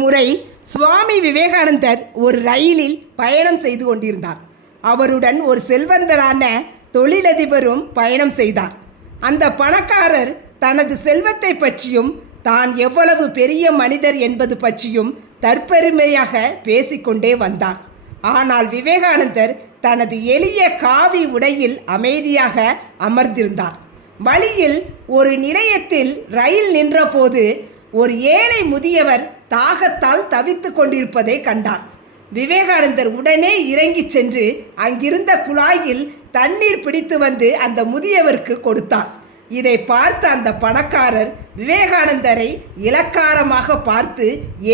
முறை சுவாமி விவேகானந்தர் ஒரு ரயிலில் பயணம் செய்து கொண்டிருந்தார். அவருடன் ஒரு செல்வந்தரான தொழிலதிபரும் பயணம் செய்தார். அந்த பணக்காரர் தனது செல்வத்தை பற்றியும் தான் எவ்வளவு பெரிய மனிதர் என்பது பற்றியும் தற்பெருமையாக பேசிக்கொண்டே வந்தார். ஆனால் விவேகானந்தர் தனது எளிய காவி உடையில் அமைதியாக அமர்ந்திருந்தார். வழியில் ஒரு நிலையத்தில் ரயில் நின்றபோது ஒரு ஏழை முதியவர் தாகத்தால் தவித்து கொண்டிருப்பதை கண்டார். விவேகானந்தர் உடனே இறங்கி சென்று அங்கிருந்த குழாயில் தண்ணீர் பிடித்து வந்து அந்த முதியவருக்கு கொடுத்தார். இதை பார்த்த அந்த பணக்காரர் விவேகானந்தரை இலக்காரமாக பார்த்து,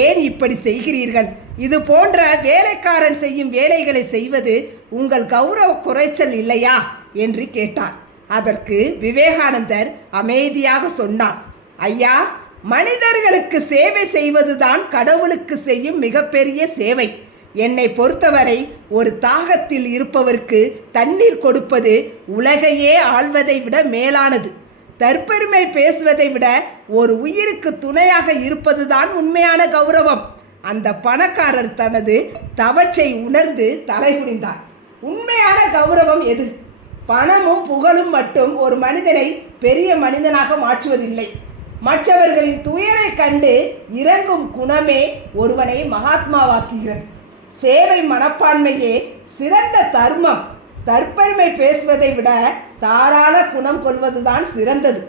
ஏன் இப்படி செய்கிறீர்கள்? இது போன்ற வேலைக்காரன் செய்யும் வேலைகளை செய்வது உங்கள் கௌரவ குறைச்சல் இல்லையா என்று கேட்டார். அதற்கு விவேகானந்தர் அமைதியாக சொன்னார், ஐயா, மனிதர்களுக்கு சேவை செய்வதுதான் கடவுளுக்கு செய்யும் மிகப்பெரிய சேவை. என்னை பொறுத்தவரை ஒரு தாகத்தில் இருப்பவருக்கு தண்ணீர் கொடுப்பது உலகையே ஆள்வதை விட மேலானது. தற்பெருமை பேசுவதை விட ஒரு உயிருக்கு துணையாக இருப்பதுதான் உண்மையான கௌரவம். அந்த பணக்காரர் தனது தவற்றை உணர்ந்து தலைகுனிந்தார். உண்மையான கௌரவம் எது? பணமும் புகழும் மட்டும் ஒரு மனிதனை பெரிய மனிதனாக மாற்றுவதில்லை. மற்றவர்களின் துயரை கண்டு இறங்கும் குணமே ஒருவனை மகாத்மாவாக்குகிறது. சேவை மனப்பான்மையே சிறந்த தர்மம். தற்பெருமை பேசுவதை விட தாராள குணம் கொள்வதுதான் சிறந்தது.